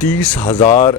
30,000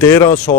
1300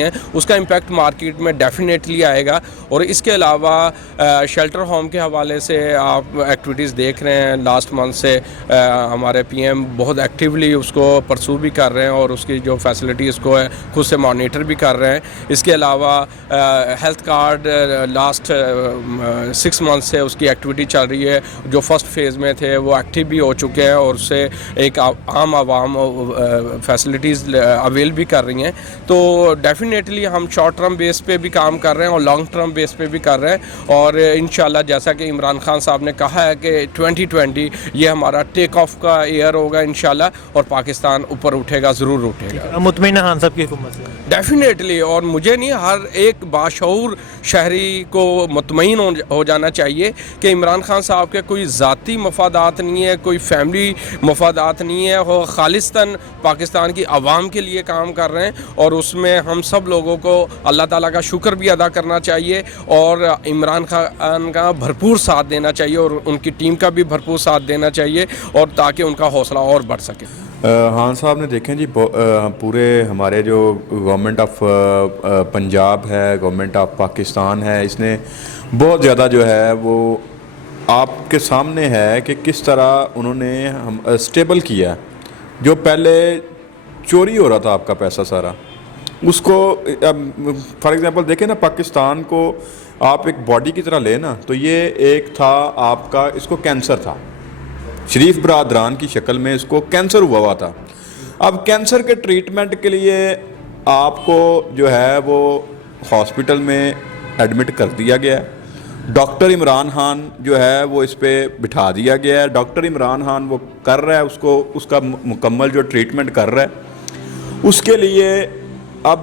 ہیں، اس کا impact market میں ڈیفینیٹلی آئے گا. اور اس کے علاوہ شیلٹر ہوم کے حوالے سے آپ ایکٹیویٹیز دیکھ رہے ہیں، لاسٹ منتھ سے ہمارے پی ایم بہت ایکٹیولی اس کو پرسو بھی کر رہے ہیں اور اس کی جو فیسلٹیز کو ہے خود سے مانیٹر بھی کر رہے ہیں. اس کے علاوہ ہیلتھ کارڈ لاسٹ 6 منتھ سے اس کی ایکٹیویٹی چل رہی ہے، جو فرسٹ فیز میں تھے وہ ایکٹیو بھی ہو چکے ہیں اور اس سے ایک عام عوام فیسلٹیز اویل بھی کر رہی ہیں. تو ڈیفینیٹلی ہم شارٹ ٹرم بیس پہ بھی کام کر رہے ہیں اور لانگ ٹرم بیس پہ بھی کر رہے ہیں. اور انشاءاللہ جیسا کہ عمران خان صاحب نے کہا ہے کہ 2020 یہ ہمارا ٹیک آف کا ایئر ہوگا انشاءاللہ، اور پاکستان اوپر اٹھے گا، ضرور اٹھے گا. مطمئن ہیں خان صاحب کی حکومت سے؟ ڈیفینیٹلی. اور مجھے نہیں، ہر ایک باشعور شہری کو مطمئن ہو جانا چاہیے کہ عمران خان صاحب کے کوئی ذاتی مفادات نہیں ہے، کوئی فیملی مفادات نہیں ہے، وہ خالصتاً پاکستان کی عوام کے لیے کام کر رہے ہیں. اور اس میں ہم سب لوگوں کو اللہ تعالیٰ کا شکر بھی ادا کرنا چاہیے اور عمران خان کا بھرپور ساتھ دینا چاہیے اور ان کی ٹیم کا بھی بھرپور ساتھ دینا چاہیے، اور تاکہ ان کا حوصلہ اور بڑھ سکے. خان صاحب نے دیکھیں جی، پورے ہمارے جو گورنمنٹ آف پنجاب ہے، گورنمنٹ آف پاکستان ہے، اس نے بہت زیادہ جو ہے وہ آپ کے سامنے ہے کہ کس طرح انہوں نے اسٹیبل کیا. جو پہلے چوری ہو رہا تھا آپ کا پیسہ سارا، اس کو فار ایگزامپل دیکھیں نا، پاکستان کو آپ ایک باڈی کی طرح لیں نا، تو یہ ایک تھا آپ کا، اس کو کینسر تھا، شریف برادران کی شکل میں اس کو کینسر ہوا تھا. اب کینسر کے ٹریٹمنٹ کے لیے آپ کو جو ہے وہ ہاسپٹل میں ایڈمٹ کر دیا گیا ہے. ڈاکٹر عمران خان جو ہے وہ اس پہ بٹھا دیا گیا ہے. ڈاکٹر عمران خان وہ کر رہا ہے، اس کا مکمل جو ٹریٹمنٹ کر رہا ہے. اس کے لیے اب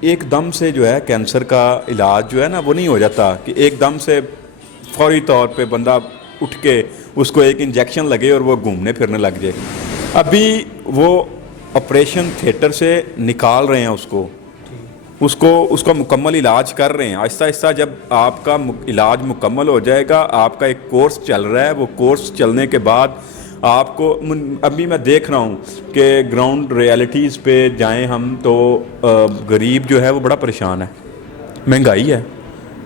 ایک دم سے جو ہے کینسر کا علاج جو ہے نا وہ نہیں ہو جاتا کہ ایک دم سے فوری طور پہ بندہ اٹھ کے اس کو ایک انجیکشن لگے اور وہ گھومنے پھرنے لگ جائے. ابھی وہ آپریشن تھیٹر سے نکال رہے ہیں اس کا مکمل علاج کر رہے ہیں. آہستہ آہستہ جب آپ کا علاج مکمل ہو جائے گا، آپ کا ایک کورس چل رہا ہے، وہ کورس چلنے کے بعد آپ کو، ابھی میں دیکھ رہا ہوں کہ گراؤنڈ ریالٹیز پہ جائیں ہم تو غریب جو ہے وہ بڑا پریشان ہے. مہنگائی ہے،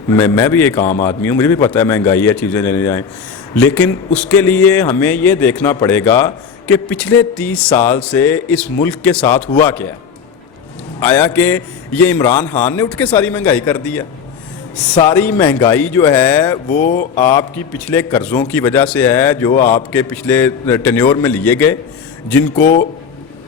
میں بھی ایک عام آدمی ہوں، مجھے بھی پتہ ہے مہنگائی ہے، چیزیں لینے جائیں، لیکن اس کے لیے ہمیں یہ دیکھنا پڑے گا کہ پچھلے 30 سال سے اس ملک کے ساتھ ہوا کیا ہے. آیا کہ یہ عمران خان نے اٹھ کے ساری مہنگائی کر دیا؟ ساری مہنگائی جو ہے وہ آپ کی پچھلے قرضوں کی وجہ سے ہے، جو آپ کے پچھلے ٹینیور میں لیے گئے، جن کو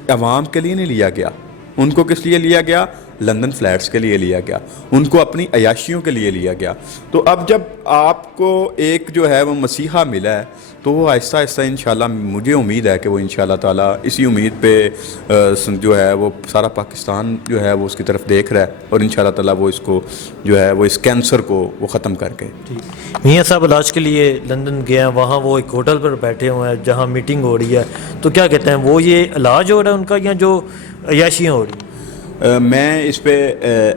عوام کے لیے نہیں لیا گیا. ان کو کس لیے لیا گیا؟ لندن فلیٹس کے لیے لیا گیا، ان کو اپنی عیاشیوں کے لیے لیا گیا. تو اب جب آپ کو ایک جو ہے وہ مسیحا ملا ہے تو وہ آہستہ آہستہ انشاءاللہ مجھے امید ہے کہ وہ انشاءاللہ تعالیٰ اسی امید پہ جو ہے وہ سارا پاکستان جو ہے وہ اس کی طرف دیکھ رہا ہے، اور انشاءاللہ تعالیٰ وہ اس کو جو ہے وہ اس کینسر کو وہ ختم کر کے. میاں صاحب علاج کے لیے لندن گئے ہیں، وہاں وہ ایک ہوٹل پر بیٹھے ہوئے ہیں جہاں میٹنگ ہو رہی ہے، تو کیا کہتے ہیں وہ یہ علاج ہو رہا ہے ان کا یا جو عیاشیاں ہو رہی ہیں؟ میں اس پہ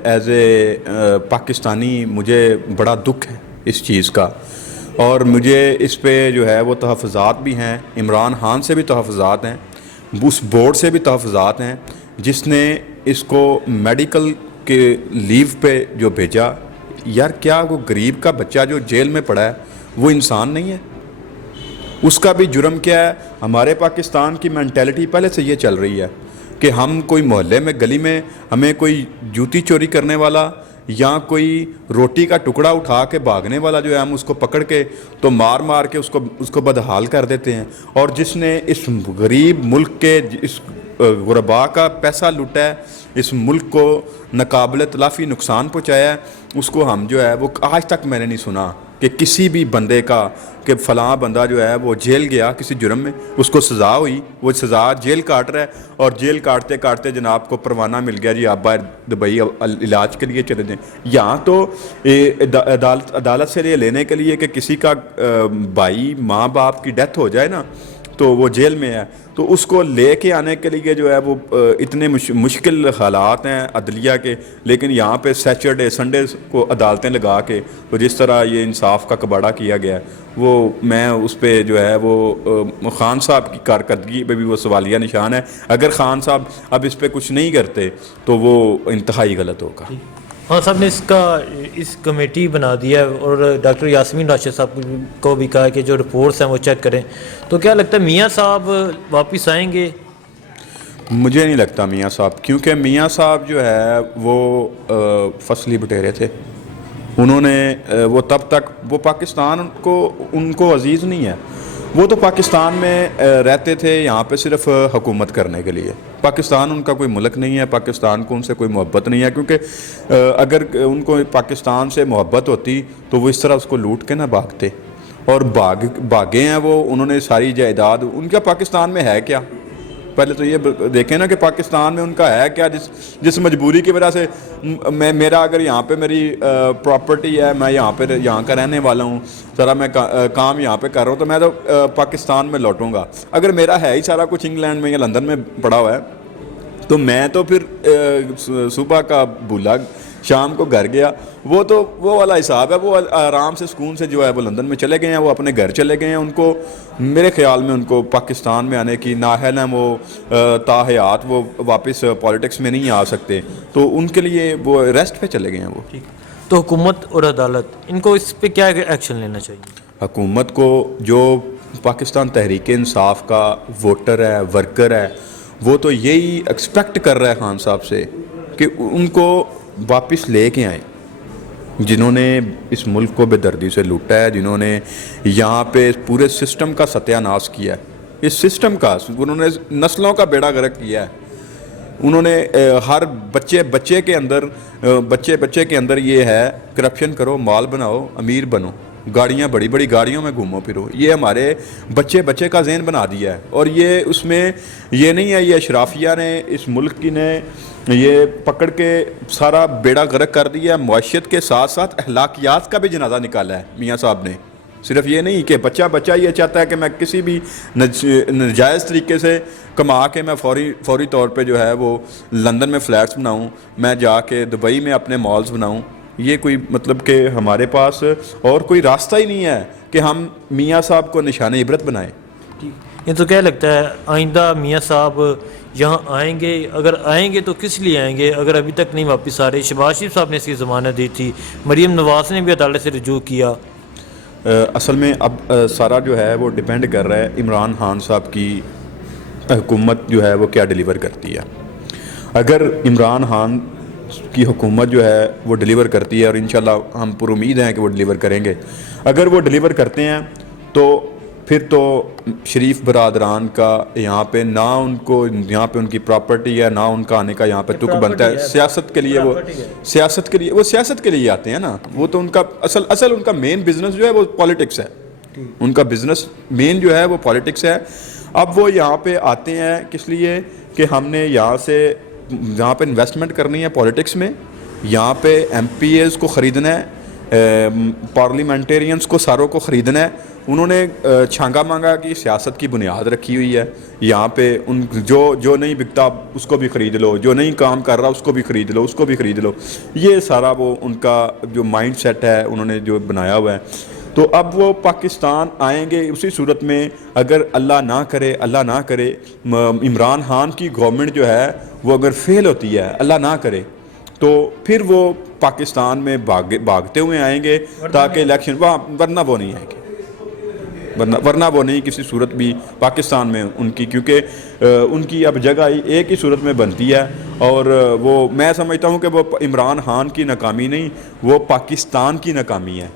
ایز اے پاکستانی مجھے بڑا دکھ ہے اس چیز کا، اور مجھے اس پہ جو ہے وہ تحفظات بھی ہیں. عمران خان سے بھی تحفظات ہیں، اس بورڈ سے بھی تحفظات ہیں جس نے اس کو میڈیکل کے لیو پہ جو بھیجا. یار کیا وہ غریب کا بچہ جو جیل میں پڑا ہے وہ انسان نہیں ہے؟ اس کا بھی جرم کیا ہے؟ ہمارے پاکستان کی مینٹیلٹی پہلے سے یہ چل رہی ہے کہ ہم کوئی محلے میں گلی میں ہمیں کوئی جوتی چوری کرنے والا یا کوئی روٹی کا ٹکڑا اٹھا کے بھاگنے والا جو ہے ہم اس کو پکڑ کے تو مار کے اس کو بدحال کر دیتے ہیں. اور جس نے اس غریب ملک کے اس غربا کا پیسہ لوٹا ہے، اس ملک کو ناقابل تلافی نقصان پہنچایا ہے، اس کو ہم جو ہے وہ آج تک میں نے نہیں سنا کہ کسی بھی بندے کا کہ فلاں بندہ جو ہے وہ جیل گیا کسی جرم میں، اس کو سزا ہوئی، وہ سزا جیل کاٹ رہا ہے، اور جیل کاٹتے کاٹتے جناب کو پروانہ مل گیا، جی آپ باہر دبئی علاج کے لیے چلے جائیں. یہاں تو عدالت سے لینے کے لیے کہ کسی کا بھائی ماں باپ کی ڈیتھ ہو جائے نا تو وہ جیل میں ہے، تو اس کو لے کے آنے کے لیے جو ہے وہ اتنے مشکل حالات ہیں عدلیہ کے، لیکن یہاں پہ سیچرڈے سنڈے کو عدالتیں لگا کے تو جس طرح یہ انصاف کا کباڑہ کیا گیا ہے، وہ میں اس پہ جو ہے وہ خان صاحب کی کارکردگی پہ بھی وہ سوالیہ نشان ہے. اگر خان صاحب اب اس پہ کچھ نہیں کرتے تو وہ انتہائی غلط ہوگا. خان صاحب نے اس کمیٹی بنا دیا ہے اور ڈاکٹر یاسمین راشد صاحب کو بھی کہا کہ جو رپورٹس ہیں وہ چیک کریں، تو کیا لگتا ہے میاں صاحب واپس آئیں گے؟ مجھے نہیں لگتا میاں صاحب، کیونکہ میاں صاحب جو ہے وہ فصلی بٹیرے تھے. انہوں نے وہ تب تک وہ پاکستان کو ان کو عزیز نہیں ہے. وہ تو پاکستان میں رہتے تھے یہاں پہ صرف حکومت کرنے کے لیے. پاکستان ان کا کوئی ملک نہیں ہے، پاکستان کو ان سے کوئی محبت نہیں ہے، کیونکہ اگر ان کو پاکستان سے محبت ہوتی تو وہ اس طرح اس کو لوٹ کے نہ بھاگتے. اور بھاگے ہیں وہ، انہوں نے ساری جائیداد، ان کا پاکستان میں ہے کیا؟ پہلے تو یہ دیکھیں نا کہ پاکستان میں ان کا ہے کیا، جس مجبوری کی وجہ سے میرا اگر یہاں پہ میری پراپرٹی ہے، میں یہاں کا رہنے والا ہوں، ذرا میں کام یہاں پہ کر رہا ہوں، تو میں تو پاکستان میں لوٹوں گا. اگر میرا ہے ہی سارا کچھ انگلینڈ میں یا لندن میں پڑا ہوا ہے تو میں تو پھر صبح کا بھولا شام کو گھر گیا. وہ تو وہ والا حساب ہے. وہ آرام سے سکون سے جو ہے وہ لندن میں چلے گئے ہیں، وہ اپنے گھر چلے گئے ہیں. ان کو میرے خیال میں ان کو پاکستان میں آنے کی نااہل ہیں وہ تاحیات، وہ واپس پالیٹکس میں نہیں آ سکتے، تو ان کے لیے وہ ریسٹ پہ چلے گئے ہیں. وہ تو حکومت اور عدالت ان کو اس پہ کیا ایکشن لینا چاہیے؟ حکومت کو، جو پاکستان تحریک انصاف کا ووٹر ہے، ورکر ہے، وہ تو یہی ایکسپیکٹ کر رہا ہے خان صاحب سے کہ ان کو واپس لے کے آئیں، جنہوں نے اس ملک کو بے دردی سے لوٹا ہے، جنہوں نے یہاں پہ پورے سسٹم کا ستیہ ناش کیا ہے. اس سسٹم کا انہوں نے نسلوں کا بیڑا غرق کیا ہے. انہوں نے ہر بچے کے اندر یہ ہے کرپشن کرو، مال بناؤ، امیر بنو، گاڑیاں بڑی بڑی گاڑیوں میں گھومو پھرو. یہ ہمارے بچے کا ذہن بنا دیا ہے. اور یہ اس میں یہ نہیں ہے، یہ اشرافیہ نے اس ملک کی نے یہ پکڑ کے سارا بیڑا غرق کر دیا ہے. معاشیت کے ساتھ ساتھ اخلاقیات کا بھی جنازہ نکالا ہے میاں صاحب نے. صرف یہ نہیں کہ بچہ یہ چاہتا ہے کہ میں کسی بھی ناجائز طریقے سے کما کے میں فوری طور پہ جو ہے وہ لندن میں فلیٹس بناؤں، میں جا کے دبئی میں اپنے مالز بناؤں. یہ کوئی مطلب کہ ہمارے پاس اور کوئی راستہ ہی نہیں ہے کہ ہم میاں صاحب کو نشان عبرت بنائیں. یہ تو کیا لگتا ہے آئندہ میاں صاحب یہاں آئیں گے؟ اگر آئیں گے تو کس لیے آئیں گے اگر ابھی تک نہیں واپس آ رہے؟ شہباز شریف صاحب نے اس کی ضمانت دی تھی، مریم نواز نے بھی عدالت سے رجوع کیا. اصل میں اب سارا جو ہے وہ ڈیپینڈ کر رہا ہے عمران خان صاحب کی حکومت جو ہے وہ کیا ڈیلیور کرتی ہے. اگر عمران خان کی حکومت جو ہے وہ ڈیلیور کرتی ہے، اور انشاءاللہ ہم پر امید ہیں کہ وہ ڈیلیور کریں گے، اگر وہ ڈیلیور کرتے ہیں تو پھر تو شریف برادران کا یہاں پہ نہ ان کو یہاں پہ ان کی پراپرٹی ہے، نہ ان کا آنے کا یہاں پہ تک بنتا ہے. سیاست کے لیے وہ سیاست کے لیے آتے ہیں نا. وہ تو ان کا اصل ان کا مین بزنس جو ہے وہ پالیٹکس ہے. ان کا بزنس مین جو ہے وہ پالیٹکس ہے. اب وہ یہاں پہ آتے ہیں کس لیے کہ ہم نے یہاں پہ انویسٹمنٹ کرنی ہے پالیٹکس میں، یہاں پہ ایم پی ایز کو خریدنا ہے، پارلیمنٹیرینز کو ساروں کو خریدنا ہے. انہوں نے چھانگا مانگا کی سیاست کی بنیاد رکھی ہوئی ہے. یہاں پہ ان جو نہیں بکتا اس کو بھی خرید لو، جو نہیں کام کر رہا اس کو بھی خرید لو. یہ سارا وہ ان کا جو مائنڈ سیٹ ہے انہوں نے جو بنایا ہوا ہے. تو اب وہ پاکستان آئیں گے اسی صورت میں اگر اللہ نہ کرے عمران خان کی گورنمنٹ جو ہے وہ اگر فیل ہوتی ہے، اللہ نہ کرے، تو پھر وہ پاکستان میں بھاگتے ہوئے آئیں گے تاکہ الیکشن، ورنہ وہ نہیں آئیں گے، ورنہ وہ نہیں کسی صورت بھی پاکستان میں ان کی، کیونکہ ان کی اب جگہ ایک ہی صورت میں بنتی ہے. اور وہ میں سمجھتا ہوں کہ وہ عمران خان کی ناکامی نہیں، وہ پاکستان کی ناکامی ہے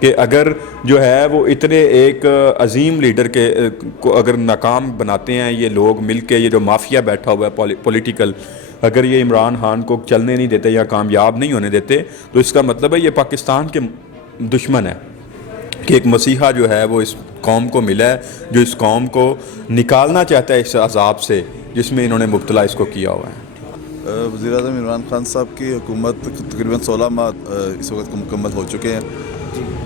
کہ اگر جو ہے وہ اتنے ایک عظیم لیڈر کو اگر ناکام بناتے ہیں یہ لوگ مل کے، یہ جو مافیا بیٹھا ہوا ہے پولیٹیکل، اگر یہ عمران خان کو چلنے نہیں دیتے یا کامیاب نہیں ہونے دیتے تو اس کا مطلب ہے یہ پاکستان کے دشمن ہے. کہ ایک مسیحا جو ہے وہ اس قوم کو ملا ہے، جو اس قوم کو نکالنا چاہتا ہے اس عذاب سے جس میں انہوں نے مبتلا اس کو کیا ہوا ہے. وزیر اعظم عمران خان صاحب کی حکومت تقریباً 16 ماہ اس وقت مکمل ہو چکے ہیں.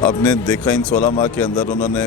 آپ نے دیکھا ان 16 ماہ کے اندر انہوں نے